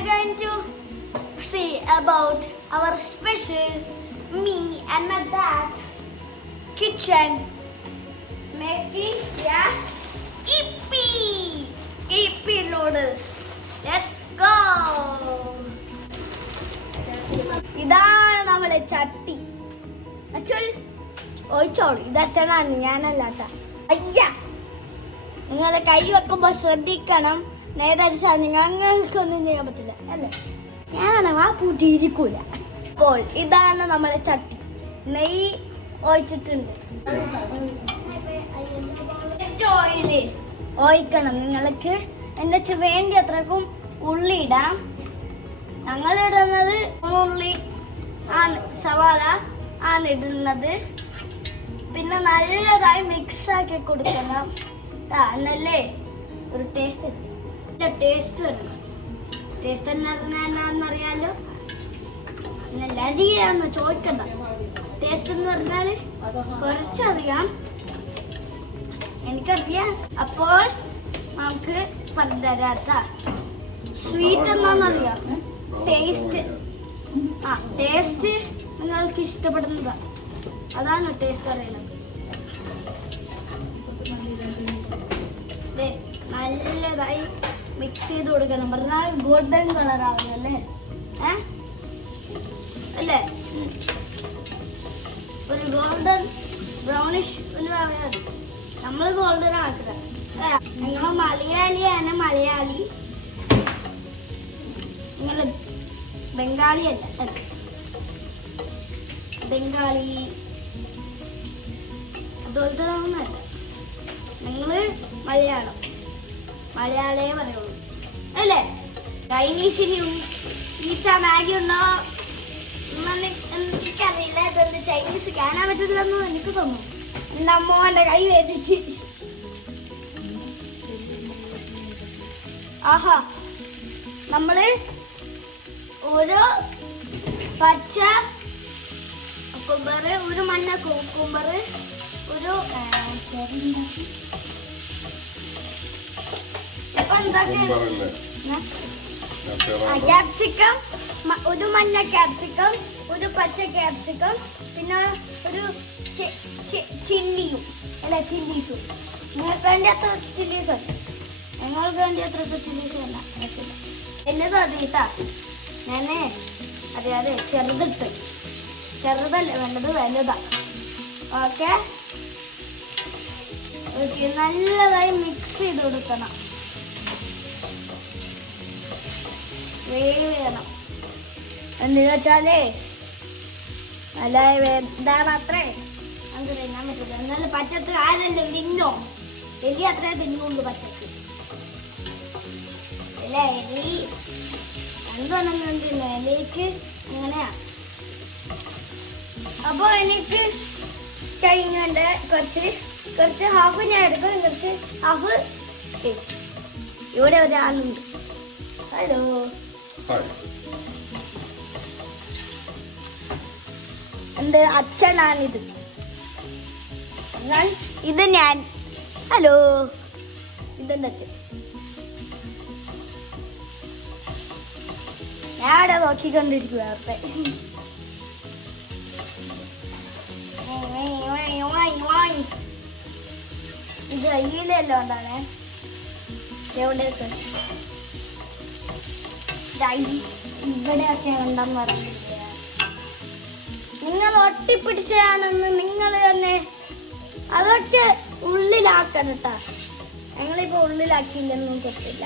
are going to see about our special me and my dad's kitchen making Yippee noodles. Let's go. ഇതാണ് നമ്മളെ ചട്ടി. അച്ഛൻ ഒഴിച്ചോളൂ. ഇത് അച്ഛനാണ്, ഞാനല്ലാത്ത. അയ്യ, നിങ്ങളെ കൈ വെക്കുമ്പോ ശ്രദ്ധിക്കണം. നേരടിച്ചാൽ ഞങ്ങൾക്കൊന്നും ചെയ്യാൻ പറ്റില്ല അല്ലേ. ഞാനാണ് ആ പൂട്ടിയിരിക്കൂല. അപ്പോൾ ഇതാണ് നമ്മളെ ചട്ടി. നെയ്യ് ഒഴിച്ചിട്ടുണ്ട്. ഓയില് ഒഴിക്കണം. നിങ്ങൾക്ക് എന്റെ വേണ്ടി അത്രക്കും ഉള്ളി ഇടാം. ഞങ്ങൾ ഇടുന്നത് ഉള്ളി ആണ്, സവാള ആണ് ഇടുന്നത്. പിന്നെ നല്ലതായി മിക്സ് ആക്കി കൊടുക്കണം. എന്നല്ലേ ഒരു ടേസ്റ്റ് വരണം. ടേസ്റ്റ് എന്നാന്നറിയാലോ. ലരിയാന്ന് ചോദിക്കണ്ട. ടേസ്റ്റ് എന്ന് പറഞ്ഞാല് കുറച്ചറിയാം, എനിക്കറിയാം. അപ്പോൾ നമുക്ക് പറഞ്ഞുതരാത്ത സ്വീറ്റ് എന്നാന്നറിയാം. ടേസ്റ്റ് ടേസ്റ്റ് നിങ്ങൾക്ക് ഇഷ്ടപ്പെടുന്നതാ, അതാണ് ടേസ്റ്റ് അറിയുന്നത്. നല്ലതായി മിക്സ് ചെയ്ത് കൊടുക്കണം. പറഞ്ഞാൽ ഗോൾഡൻ കളർ ആവുന്നല്ലേ അല്ലേ, ഒരു ഗോൾഡൻ ബ്രൗണിഷ് ആവുന്നത്. നമ്മൾ ഗോൾഡൻ ആക്കുക. നിങ്ങൾ മലയാളിയാണ്, മലയാളി. നിങ്ങൾ ബംഗാളി അല്ല, ബംഗാളി അതുപോലത്തെ ഒന്നല്ല. നിങ്ങള് മലയാളേ പറയുള്ളൂ അല്ലേ. ചൈനീസിലും ഈറ്റ മാഗി ഉണ്ടോ എനിക്കറിയില്ല. ഇതൊന്ന് ചൈനീസ് കാണാൻ പറ്റില്ലെന്ന് എനിക്ക് തോന്നുന്നു. എന്റെ അമ്മോന്റെ കൈ വേദിച്ച്. ആഹാ, നമ്മള് ഓരോ പച്ച കുക്കുംബർ, ഒരു മഞ്ഞ കുക്കുംബർ, ഒരു ക്യാപ്സിക്കം, ഒരു മഞ്ഞ ക്യാപ്സിക്കം, ഒരു പച്ച ക്യാപ്സിക്കം, പിന്നെ ഒരു ചില്ലിയും അല്ല ചില്ലീസും. നിങ്ങൾക്ക് വേണ്ടി അത്ര ചില്ലീസ് ഉണ്ട്, ഞങ്ങൾക്ക് വേണ്ടി അത്ര ചില്ലീസ് വേണ്ട. എന്നതാ തീട്ടാ ഞാനേ അറിയാതെ ചെറുതിട്ട്. ചെറുതല്ലേ വേണ്ടത്, വലുതാ. ഓക്കെ, നല്ലതായി മിക്സ് ചെയ്ത് കൊടുക്കണം. വേണം എന്തെന്ന് വെച്ചാലേ നല്ല ഇതാണ്. അത്രേ നമുക്ക് തിന്നാൻ പറ്റില്ല. എന്നാലും പച്ചത്ത് ആരല്ലേ തിന്നോ, എലി അത്രേ തിന്നുള്ളൂ പച്ചത്ത്. അല്ല എലി എന്തുണ്ടെന്നുണ്ടില്ല, എലിക്ക് അങ്ങനെയാ. അപ്പൊ എനിക്ക് കഴിഞ്ഞുണ്ട് കുറച്ച് ഹാഫ് ഞാൻ എടുക്കും, കുറച്ച് ഹാഫ്. ഇവിടെ ഒരാളുണ്ട്. ഹലോ, എന്ത് അച്ഛനാണിത്. ഇത് ഞാൻ. ഹലോ, ഇതെന്റെ അച്ഛൻ. ഞാൻ അവിടെ നോക്കിക്കൊണ്ടിരിക്കുക. ഇത് അയ്യിലല്ലോ ഉണ്ടാണേ. എവിടെയൊക്കെ ഇവിടെയൊക്കെ ഉണ്ടെന്ന് പറഞ്ഞില്ല. നിങ്ങൾ ഒട്ടിപ്പിടിച്ചാണെന്ന് നിങ്ങൾ തന്നെ അതൊക്കെ ഉള്ളിലാക്കണട്ടാ. ഞങ്ങളിപ്പോ ഉള്ളിലാക്കിയില്ലെന്നും തെറ്റില്ല.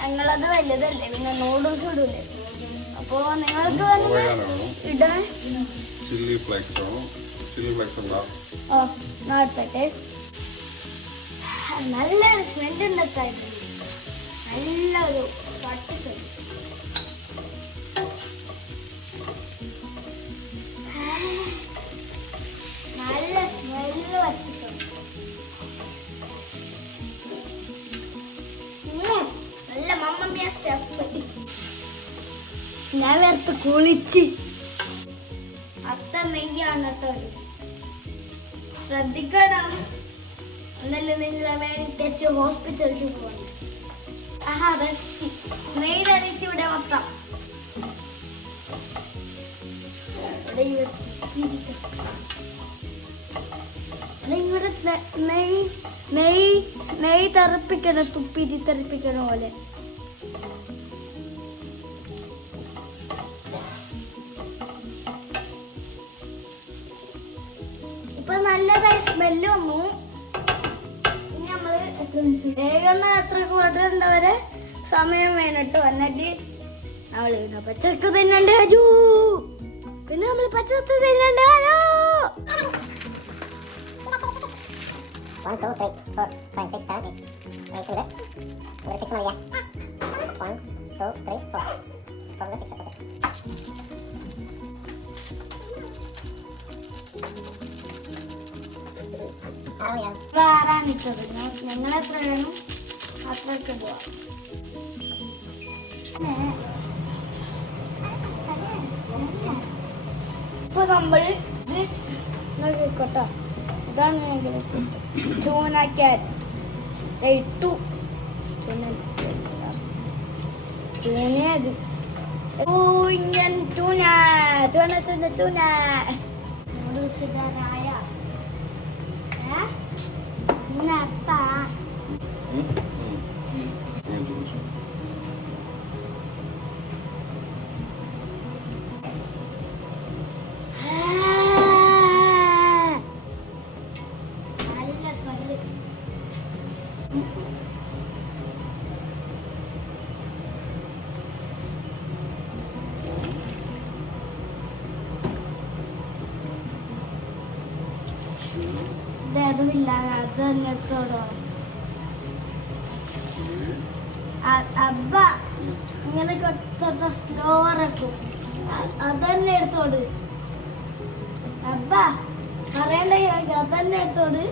ഞങ്ങളത് വലുതല്ലേ, പിന്നെ നൂഡിൽസ് ഇടൂലേ. അപ്പോ നിങ്ങൾക്ക് ഇടാൻ നോട്ടെ. നല്ലൊരു സ്മെല്ല് ഉണ്ടായിരുന്നു. നല്ലൊരു പട്ടിക്ക് നല്ല സ്മെല്ല് വച്ചിട്ടുണ്ട്. നല്ല മമ്മമ്മിയ ഷെഫ്. ഞാൻ വേർത്ത് കുളിച്ച് അത്ത നെയ്യാണ് കേട്ടോ. ശ്രദ്ധിക്കണം, എന്നല്ലേ നിങ്ങൾ വേണ്ടി തെച്ച് ഹോസ്പിറ്റലിൽ പോകണം. ആഹാ, നെയ്യ് തളിച്ച് ഇവിടെ മൊത്തം ഇവിടെ നെയ്യ് തെറിപ്പിക്കണം, തുപ്പിരി തെറിപ്പിക്കണ പോലെ. ഇപ്പൊ നല്ലതായി സ്മെല്ല് വന്നു. ഇനി നമ്മള് വേഗം അത്ര കൂടുതൽ സമയം വേണിട്ട് വന്നിട്ട് നമ്മള് പച്ചക്ക് തിന്നണ്ടേ അജു. പിന്നെ നമ്മള് പച്ചത്ത് തിന്നണ്ടേ അജു. 1, 2, 3, 4, 5, 6, 7, 8. 8 ഇവിടെ 6 മതിയാ. 1, 2, 3, 4. 4 6 ഒക്കെ. ആറാണിട്ടത്. ഞങ്ങൾ എത്ര വേണം അത്രയൊക്കെ പോവാം. ഇപ്പൊ നമ്മൾ ഇത് നോക്കട്ടോ. ഇതാണ് ചൂനാക്കാൻ ഇട്ടു. ചൂനത് ഞാൻ ചൂന ചൂന ചൂന ചൂന നൂഡിൽസുകാരായ അപ്പ അതുമില്ല, അത് തന്നെത്തോടോ. അബ്ബ ഇങ്ങനെ സ്ലോ ഇറക്കും. അതന്നെ എടുത്തോട് അബ്ബ പറയണ്ട, അതന്നെ എടുത്തോട്.